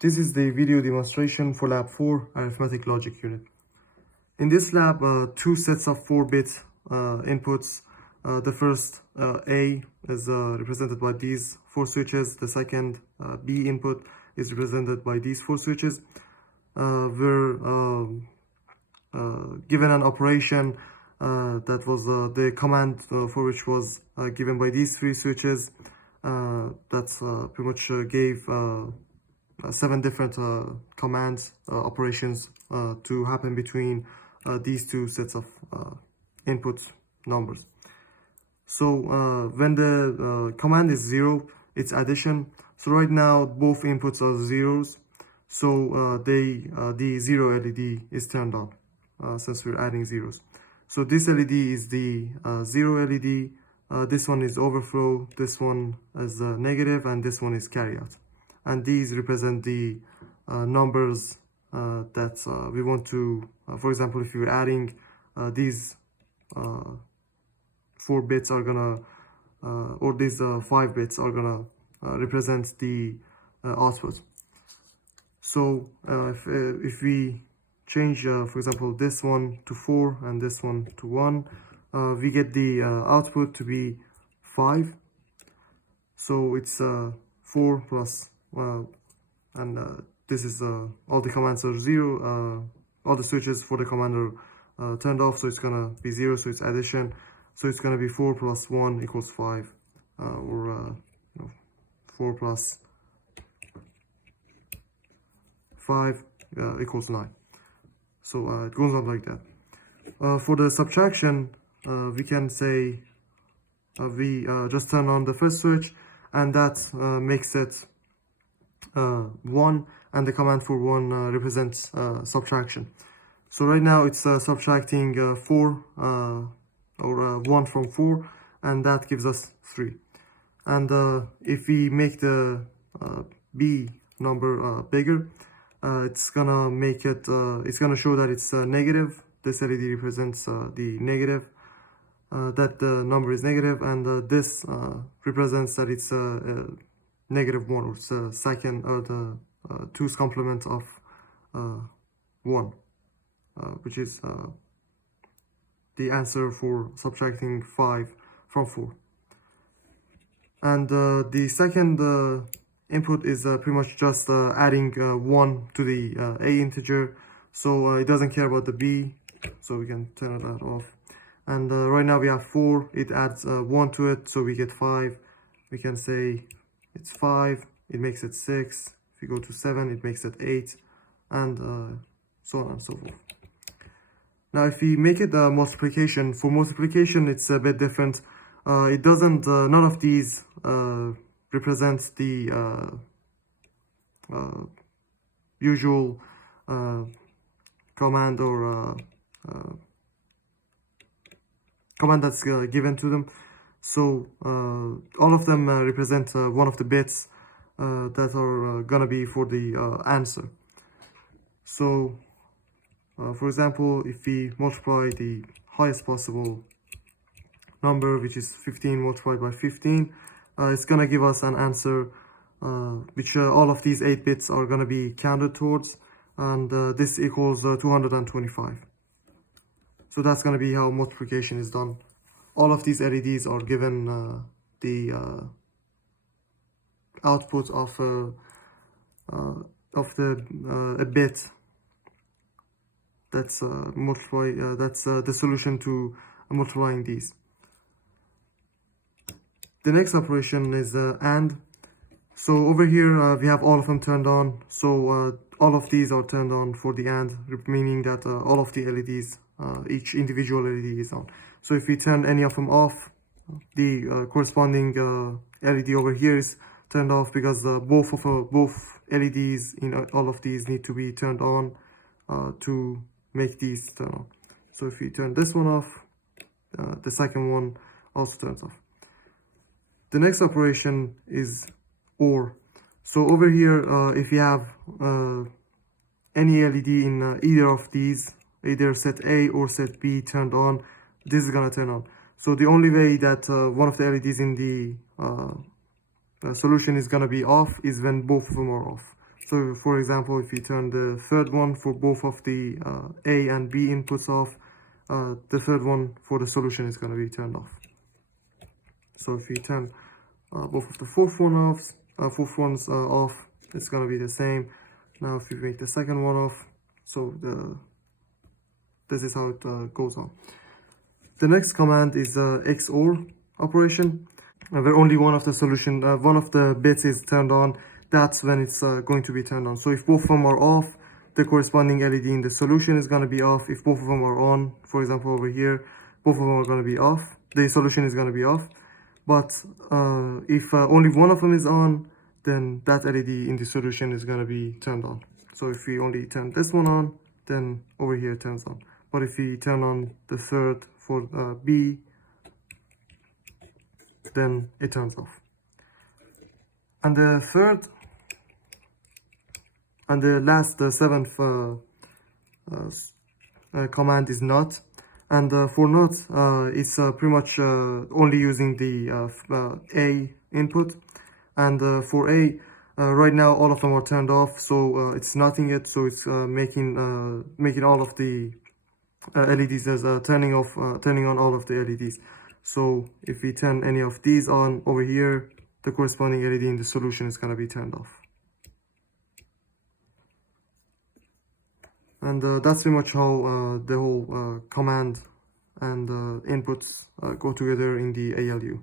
This is the video demonstration for Lab 4 Arithmetic Logic Unit. In this lab, two sets of 4-bit inputs. The first A is represented by these 4 switches. The second B input is represented by these 4 switches. We're given an operation that was the command for which was given by these 3 switches. That's pretty much gave 7 different commands, operations to happen between these two sets of input numbers. So when the command is 0, it's addition. So right now both inputs are zeros, so the 0 LED is turned on since we're adding zeros. So this LED is the 0 LED, this one is overflow, this one is negative, and this one is carryout. And these represent the numbers that we want to, for example, if you're adding these 4 bits are gonna, or these 5 bits are gonna represent the output. So if we change, for example, this one to 4 and this one to 1, we get the output to be 5. So it's 4 plus and this is all the commands are 0, all the switches for the command are turned off, so it's gonna be 0, so it's addition. So it's gonna be 4 plus 1 equals 5, or 4 plus 5 equals 9. So it goes on like that. For the subtraction, we can say we just turn on the first switch, and that makes it 1, and the command for 1 represents subtraction. So right now it's subtracting 4 or 1 from 4, and that gives us 3. And if we make the B number bigger, it's gonna make it, it's gonna show that it's negative. This LED represents the negative, that the number is negative, and this represents that it's negative 1, or it's the second, or the 2's complement of 1, which is the answer for subtracting 5 from 4. And the second input is pretty much just adding 1 to the A integer, so it doesn't care about the B, so we can turn that off. And right now we have 4, it adds 1 to it, so we get 5. We can say it's 5, it makes it 6. If you go to 7, it makes it 8, and so on and so forth. Now if we make it multiplication, for multiplication it's a bit different. It doesn't, none of these represents the usual command or command that's given to them. So all of them represent one of the bits that are gonna be for the answer. So for example, if we multiply the highest possible number, which is 15 multiplied by 15, it's gonna give us an answer which all of these 8 bits are gonna be counted towards, and this equals 225. So that's gonna be how multiplication is done. All of these LEDs are given the output of a bit that's that's the solution to multiplying these. The next operation is AND. So over here we have all of them turned on, so all of these are turned on for the AND, meaning that all of the LEDs, each individual LED is on. So if we turn any of them off, the corresponding LED over here is turned off, because both LEDs in all of these need to be turned on to make these turn on. So if we turn this one off, the second one also turns off. The next operation is OR. So over here, if you have any LED in either of these, either set A or set B turned on, this is gonna turn on. So the only way that one of the LEDs in the solution is gonna be off is when both of them are off. So for example, if we turn the third one for both of the A and B inputs off, the third one for the solution is going to be turned off. So if we turn both of the fourth ones off, it's going to be the same. Now if we make the second one off, so this is how it goes on. The next command is XOR operation, where only one of the bits is turned on. That's when it's going to be turned on. So if both of them are off, the corresponding LED in the solution is going to be off. If both of them are on, for example over here, both of them are going to be off. The solution is going to be off. But if only one of them is on, then that LED in the solution is going to be turned on. So if we only turn this one on, then over here it turns on. But if we turn on the third for B, then it turns off. And the third and the seventh command is NOT. And for NOT, it's pretty much only using the A input. And for A, right now all of them are turned off, so it's nothing yet. So it's making all of the LEDs as turning on all of the LEDs. So if we turn any of these on over here, the corresponding LED in the solution is going to be turned off. And that's pretty much how the whole command and inputs go together in the ALU.